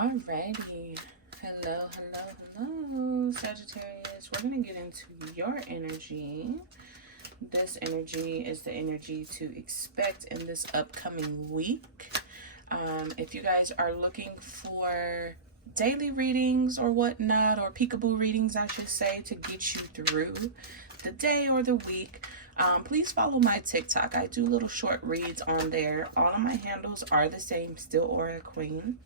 Alrighty. Hello, Sagittarius. We're going to get into your energy. This energy is the energy to expect in this upcoming week. If you guys are looking for daily readings or whatnot, or peekaboo readings, I should say, to get you through the day or the week, please follow my TikTok. I do little short reads on there. All of my handles are the same, still Aura Queen.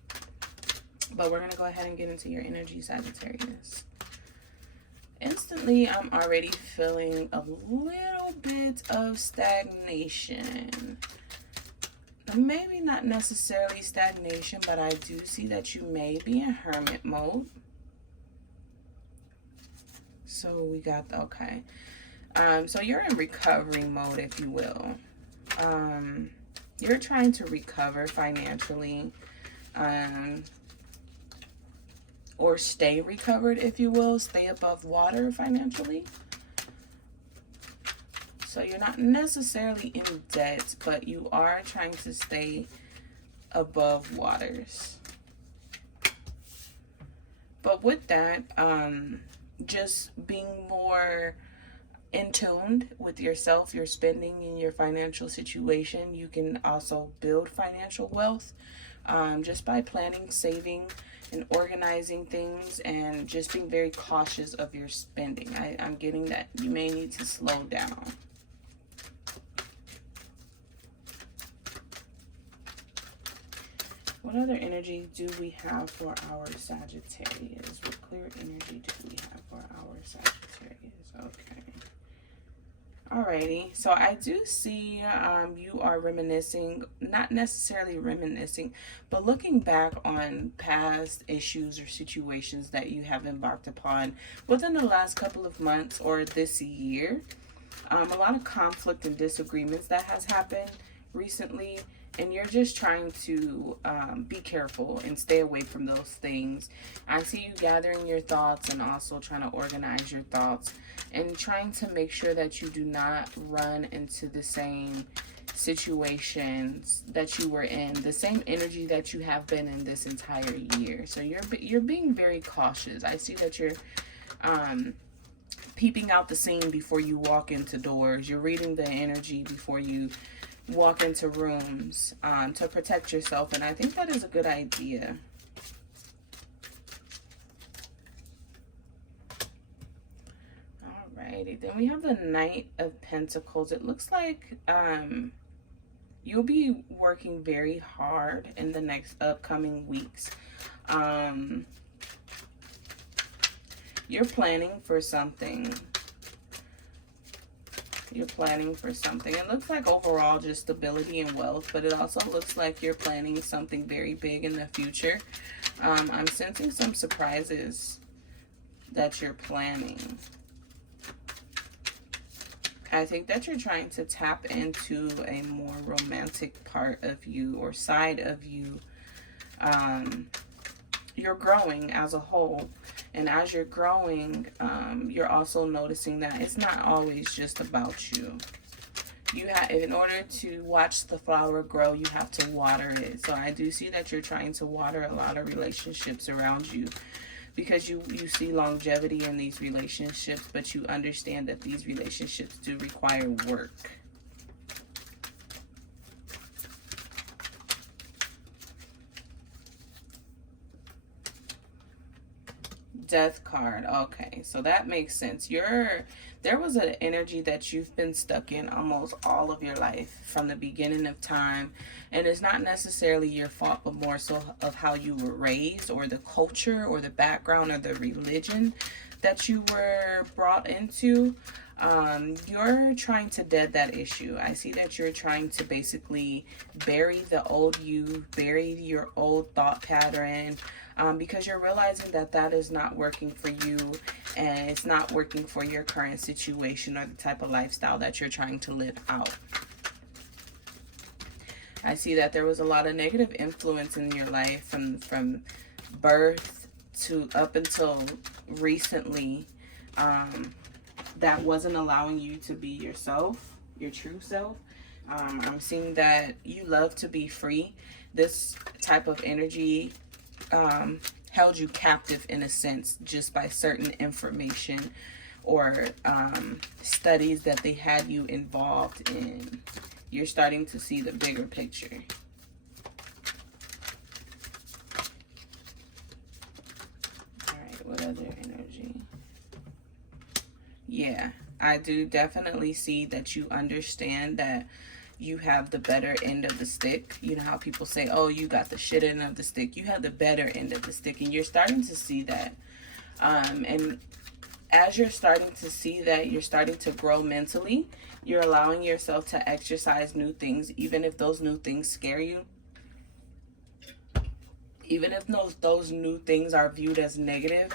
But we're going to go ahead and get into your energy, Sagittarius. Instantly, I'm already feeling a little bit of stagnation. Maybe not necessarily stagnation, but I do see that you may be in hermit mode. So we got, okay. So you're in recovery mode, if you will. You're trying to recover financially. Or stay recovered, if you will, stay above water financially. So you're not necessarily in debt, but you are trying to stay above waters. But with that, just being more in tune with yourself, your spending, and your financial situation, you can also build financial wealth just by planning, saving, and organizing things, and just being very cautious of your spending. I'm getting that you may need to slow down. What other energy do we have for our Sagittarius? What clear energy do we have for our Sagittarius? Okay. Alrighty, so I do see you are reminiscing, not necessarily reminiscing, but looking back on past issues or situations that you have embarked upon within the last couple of months or this year. A lot of conflict and disagreements that has happened recently, and you're just trying to be careful and stay away from those things. I see you gathering your thoughts and also trying to organize your thoughts and trying to make sure that you do not run into the same situations that you were in, the same energy that you have been in this entire year. So you're being very cautious. I see that you're peeping out the scene before you walk into doors. You're reading the energy before you walk into rooms to protect yourself, and I think that is a good idea. Alrighty, then we have the Knight of Pentacles. It looks like you'll be working very hard in the next upcoming weeks. You're planning for something. You're planning for something. It looks like overall just stability and wealth, but it also looks like you're planning something very big in the future. I'm sensing some surprises that you're planning. I think that you're trying to tap into a more romantic part of you or side of you. You're growing as a whole. And as you're growing, you're also noticing that it's not always just about you. You have, in order to watch the flower grow, you have to water it. So I do see that you're trying to water a lot of relationships around you, because you see longevity in these relationships, but you understand that these relationships do require work. Death card. Okay, so that makes sense. There was an energy that you've been stuck in almost all of your life from the beginning of time, and it's not necessarily your fault, but more so of how you were raised, or the culture, or the background, or the religion that you were brought into. You're trying to dead that issue. I see that you're trying to basically bury the old you, bury your old thought pattern, because you're realizing that that is not working for you, and it's not working for your current situation or the type of lifestyle that you're trying to live out. I see that there was a lot of negative influence in your life from birth to up until recently, that wasn't allowing you to be yourself, your true self. I'm seeing that you love to be free. This type of energy held you captive in a sense just by certain information or studies that they had you involved in. You're starting to see the bigger picture. All right, what other energy? Yeah, I do definitely see that you understand that you have the better end of the stick. You know how people say, oh, you got the shit end of the stick. You have the better end of the stick, and you're starting to see that. And as you're starting to see that, you're starting to grow mentally. You're allowing yourself to exercise new things, even if those new things scare you. Even if those new things are viewed as negative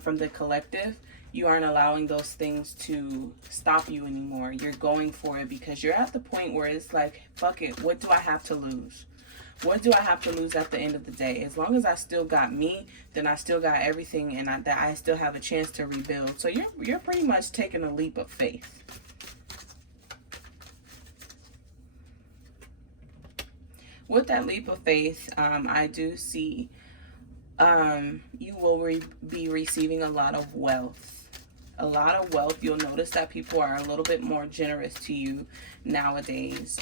from the collective, you aren't allowing those things to stop you anymore. You're going for it because you're at the point where it's like, fuck it, what do I have to lose? What do I have to lose at the end of the day? As long as I still got me, then I still got everything, and that I still have a chance to rebuild. So you're pretty much taking a leap of faith. With that leap of faith, I do see you will be receiving a lot of wealth. A lot of wealth. You'll notice that people are a little bit more generous to you nowadays.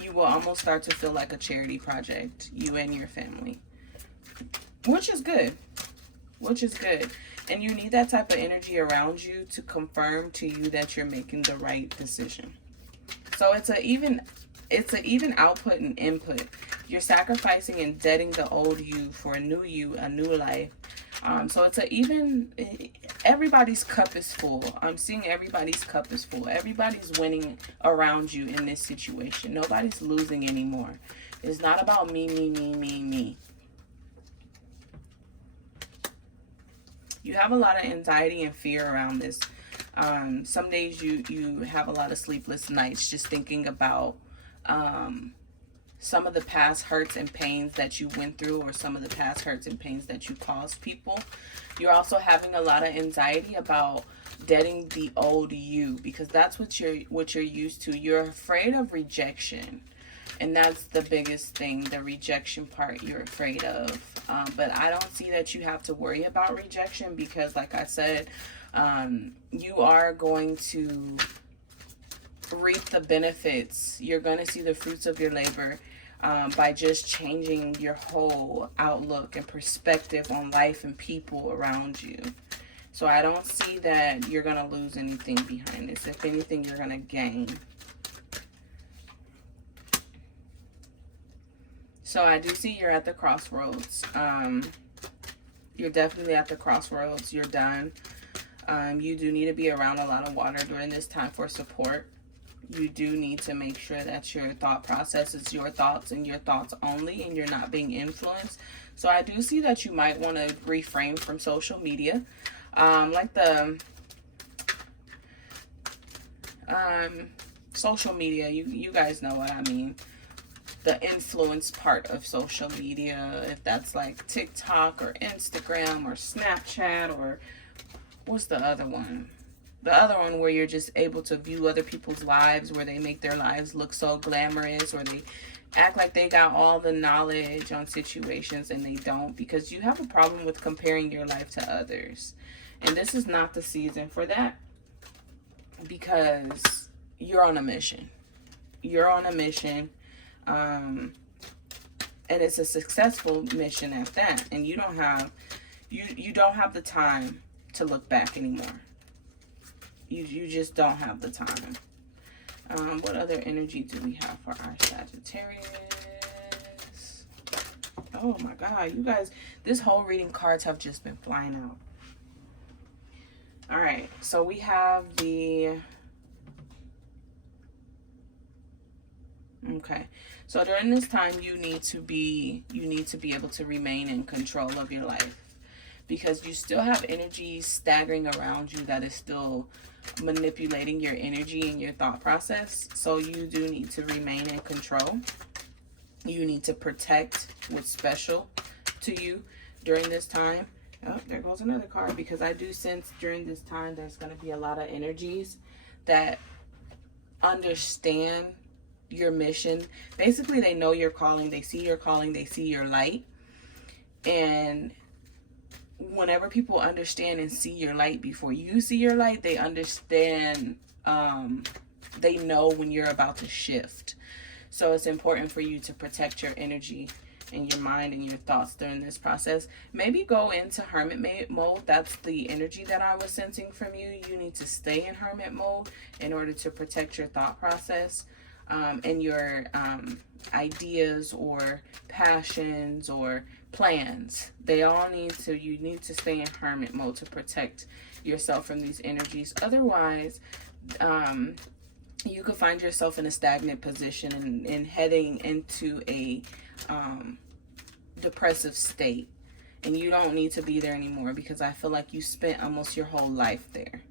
You will almost start to feel like a charity project, you and your family, which is good. Which is good. And you need that type of energy around you to confirm to you that you're making the right decision. So it's an even output and input. You're sacrificing and deading the old you for a new you, a new life. So it's everybody's cup is full. I'm seeing everybody's cup is full. Everybody's winning around you in this situation. Nobody's losing anymore. It's not about me, me, me, me, me. You have a lot of anxiety and fear around this. Some days you have a lot of sleepless nights just thinking about some of the past hurts and pains that you went through, or some of the past hurts and pains that you caused people. You're also having a lot of anxiety about deading the old you, because that's what you're used to. You're afraid of rejection, and that's the biggest thing, the rejection part you're afraid of. But I don't see that you have to worry about rejection, because like I said, you are going to reap the benefits. You're going to see the fruits of your labor by just changing your whole outlook and perspective on life and people around you. So I don't see that you're going to lose anything behind this. If anything, you're going to gain. So I do see you're at the crossroads. You're definitely at the crossroads. You're done. You do need to be around a lot of water during this time for support. You do need to make sure that your thought process is your thoughts and your thoughts only, and you're not being influenced. So I do see that you might want to refrain from social media. Like the social media, you guys know what I mean. The influence part of social media, if that's like TikTok or Instagram or Snapchat, or what's the other one? The other one where you're just able to view other people's lives, where they make their lives look so glamorous, or they act like they got all the knowledge on situations and they don't, because you have a problem with comparing your life to others. And this is not the season for that, because you're on a mission. You're on a mission. And it's a successful mission at that. And you don't have the time to look back anymore. You just don't have the time. What other energy do we have for our Sagittarius? Oh my God, you guys, this whole reading, cards have just been flying out. All right, so we have the... Okay, so during this time, you need to be able to remain in control of your life, because you still have energy staggering around you that is still manipulating your energy and your thought process. So you do need to remain in control. You need to protect what's special to you during this time. Oh, there goes another card, because I do sense during this time there's going to be a lot of energies that understand your mission. Basically, they know your calling, they see your calling, they see your light, And whenever people understand and see your light before you see your light, they understand, they know when you're about to shift. So it's important for you to protect your energy and your mind and your thoughts during this process. Maybe go into hermit mode. That's the energy that I was sensing from you. You need to stay in hermit mode in order to protect your thought process, and your ideas or passions or plans. They all need to, you need to stay in hermit mode to protect yourself from these energies. Otherwise, you could find yourself in a stagnant position and heading into a depressive state. And you don't need to be there anymore, because I feel like you spent almost your whole life there.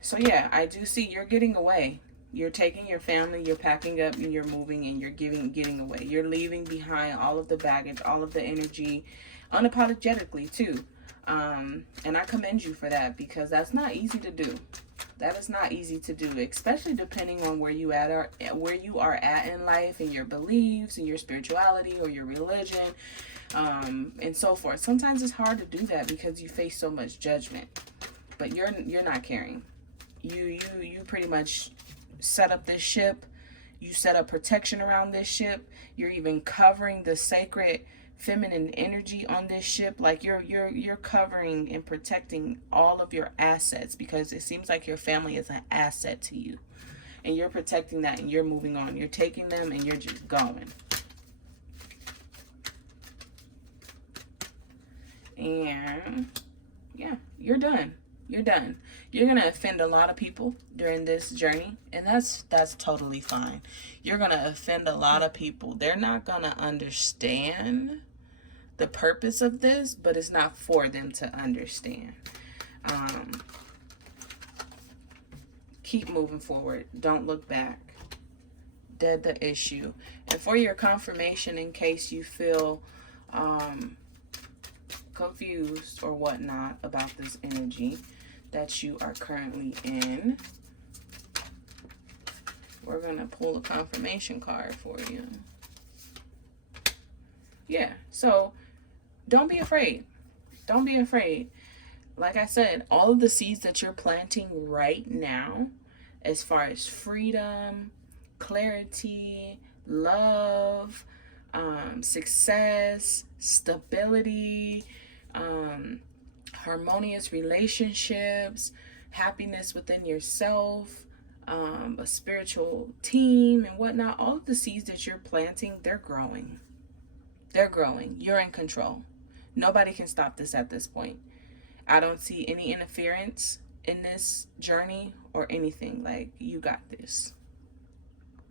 So yeah, I do see you're getting away. You're taking your family, you're packing up, and you're moving, and you're getting away. You're leaving behind all of the baggage, all of the energy, unapologetically too. And I commend you for that, because that's not easy to do. That is not easy to do, especially depending on where you are at in life, and your beliefs and your spirituality or your religion, and so forth. Sometimes it's hard to do that because you face so much judgment. But you're not caring. You pretty much set up this ship. You set up protection around this ship. You're even covering the sacred feminine energy on this ship. Like you're covering and protecting all of your assets, because it seems like your family is an asset to you, and you're protecting that, and you're moving on. You're taking them and you're just going. And yeah, you're done. You're done. You're going to offend a lot of people during this journey, and that's totally fine. You're going to offend a lot of people. They're not going to understand the purpose of this, but it's not for them to understand. Keep moving forward. Don't look back. Dead the issue. And for your confirmation, in case you feel confused or whatnot about this energy that you are currently in, we're gonna pull a confirmation card for you. Yeah, so don't be afraid. Don't be afraid. Like I said, all of the seeds that you're planting right now, as far as freedom, clarity, love, success, stability, harmonious relationships, happiness within yourself, a spiritual team and whatnot, all of the seeds that you're planting, they're growing. They're growing. You're in control. Nobody can stop this at this point. I don't see any interference in this journey or anything. Like, you got this.